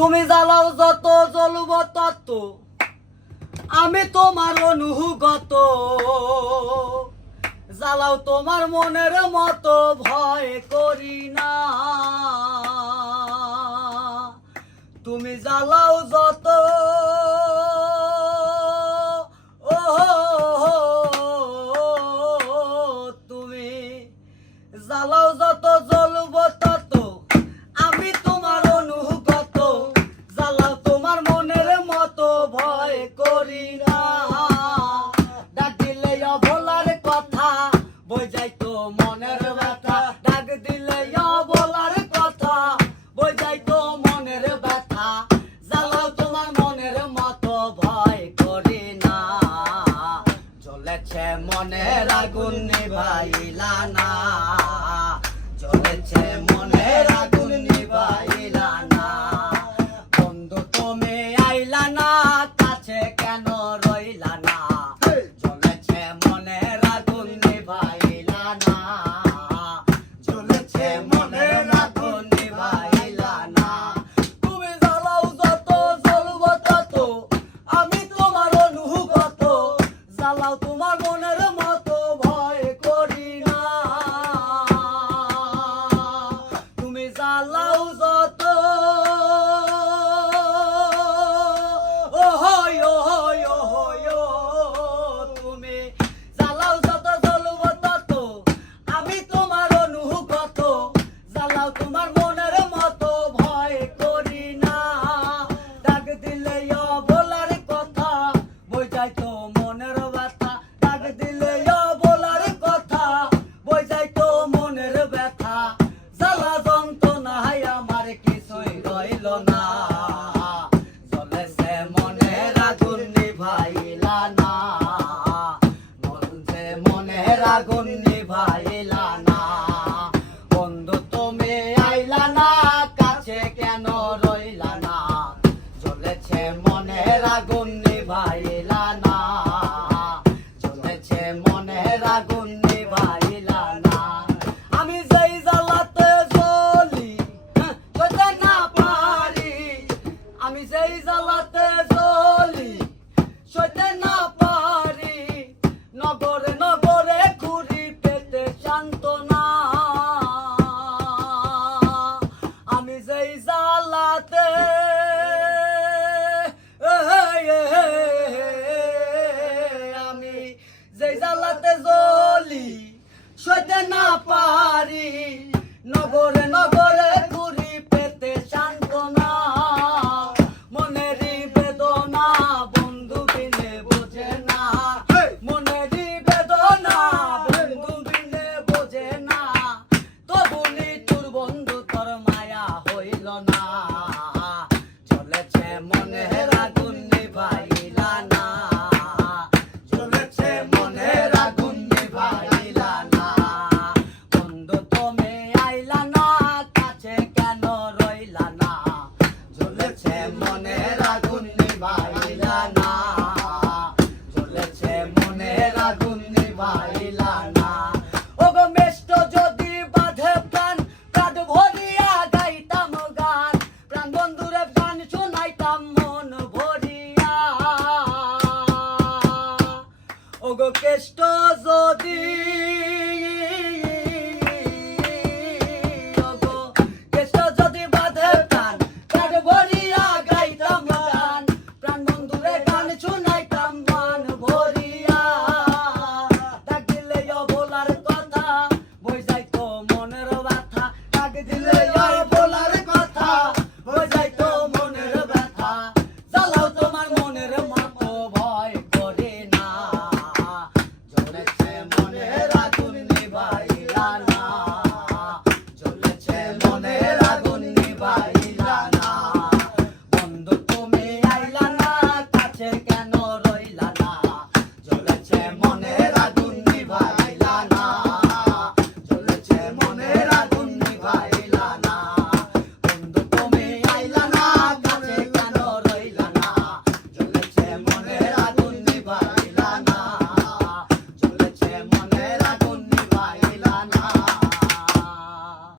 তুমি জ্বালাও যত জ্বলব তত আমি তোমার অনুগত জ্বালাও তোমার মনের মতো ভয় করি না তুমি জ্বালাও যত তুমি জ্বালাও যত জ্বলব তত আমি তোমার অনুগত জ্বালাও তোমার মনের মতো ভয় করি না ডাক দিলে অবলার কথা বই যাইতো মনের ব্যথা ডাক দিলে অবলার কথা বই যাইতো মনের ব্যথা জ্বালাও তোমার মনের মতো ভয় করি না জ্বলেছে মনের আগুন নিভাইলা না জ্বলেছে মনের আগুন নিভাইলা না বন্ধু তুমি আইলা না কাছে কেন রইলা না জ্বলেছে মনের আগুন নিভাইলা না জ্বলেছে মনের আগুন নিভাইলা না তুমি জ্বালাও যত জ্বলব তত আমি তোমার অনুগত জ্বালাও তোমার মনের মতো ভয় করি না তুমি জ্বালাও যত তুমি জ্বালাও যত জ্বলব তত আমি তোমার অনুগত জ্বালাও তোমার মনের মতো ভয় করি না ডাক দিলে বলার কথা বই যাইতো মনের ব্যথা ডাক দিলে বলার কথা বই যাইতো মনের ব্যথা জ্বালা যন্ত্রণায় আমার কিছুই রইল না জ্বলেছে মনের আগুন নিভাইলা না জ্বলছে মনের আগুন নিভাইলা না বন্ধু তুমি আইলা না কাছে কেন রইলা না জ্বলেছে মনের আগুন নিভাইলা না জ্বলেছে মনের আগুন নিভাইলা না আমি যেই জ্বালাতে জ্বলি সইতে না পারি আমি যেই জ্বালাতে জ্বলি সইতে না পারি নগরে নগরে ঘুরি পেতে শান্ত না আমি যেই জ্বালাতে আমি যেই জ্বালাতে জ্বলি সইতে না পারি নগরে নগরে ঘুরি পেতে শান্ত না মনেরই বেদনা বন্ধু বিনে বোঝে না মনেরই বেদনা বন্ধু বিনে বোঝে না তবুনি তোর বন্ধু তোর মায়া হইল না চলেছে মনের আগুন নিভাইলা না চলেছে মনের আগুন নিভাইলা না বন্ধু তুমি আইলা না কাছে কেন রইলা না জ্বলেছে মনের আগুন নিভাইলা না জ্বলেছে মনের আগুন নিভাইলা না ওগো মেষ্ট যদি বাঁধে প্রাণ প্রাণ ভরিয়া গাইতাম গান প্রাণ বন্ধুরে গান শোনাইতাম মন ভরিয়া ওগো কেষ্ট যদি ওগো কেষ্ট যদি বাঁধে প্রাণ প্রাণ ভরিয়া গাইতাম গান প্রাণ বন্ধুরে গান শোনাইতাম মন ভরিয়া ডাক দিলে বলার কথা বই যাইতো মনের ব্যথা ডাক দিলে বলার কথা বই যাইতো মনের ব্যথা জ্বালাও তোমার মনের মতো ভয় করে না জ্বলেছে মনের আগুন নিভাইলা না জ্বলেছে মনের